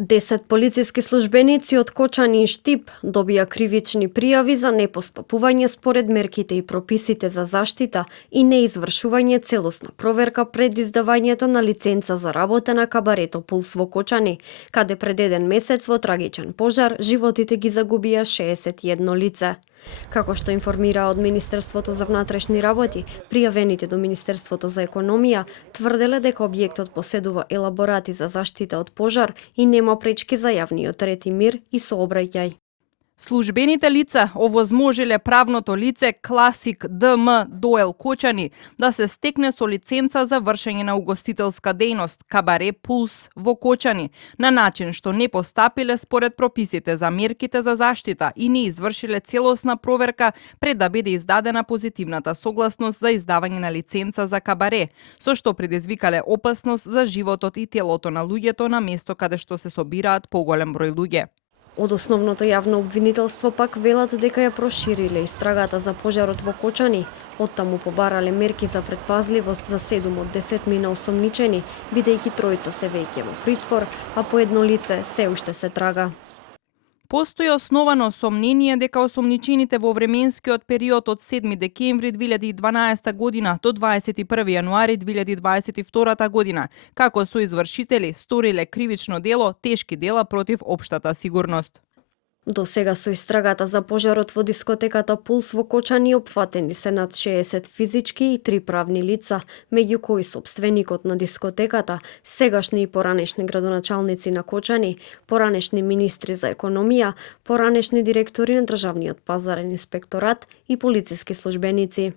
10 полициски службеници од Кочани и Штип добија кривични пријави за непостапување според мерките и прописите за заштита и неизвршување целосна проверка пред издавањето на лиценца за работа на кабарето Пулс во Кочани, каде пред еден месец во трагичен пожар животите ги загубија 61 лице. Како што информира од Министерството за внатрешни работи, пријавените до Министерството за економија тврделе дека објектот поседува елаборати за заштита од пожар и нема пречки за јавниот ред и мир и сообраќај. Службените лица овозможиле правното лице Класик ДМ Доел Кочани да се стекне со лиценца за вршење на угостителска дејност Кабаре Пулс во Кочани, на начин што не постапиле според прописите за мерките за заштита и не извршиле целосна проверка пред да биде издадена позитивната согласност за издавање на лиценца за кабаре, со што предизвикале опасност за животот и телото на луѓето на место каде што се собираат поголем број луѓе. Од основното јавно обвинителство пак велат дека ја прошириле истрагата за пожарот во Кочани. Оттаму побарале мерки за предпазливост за 7 од 10 мина осомничени, бидејќи тројца се веќе во притвор, а по едно лице се уште се трага. Постои основано сомнение дека осомничените во временскиот период од 7 декември 2012 година до 21 јануари 2022 година, како соизвршители, сториле кривично дело, тешки дела против општата сигурност. До сега со истрагата за пожарот во дискотеката Пулс во Кочани опфатени се над 60 физички и 3 правни лица, меѓу кои сопственикот на дискотеката, сегашни и поранешни градоначалници на Кочани, поранешни министри за економија, поранешни директори на државниот пазарен инспекторат и полициски службеници.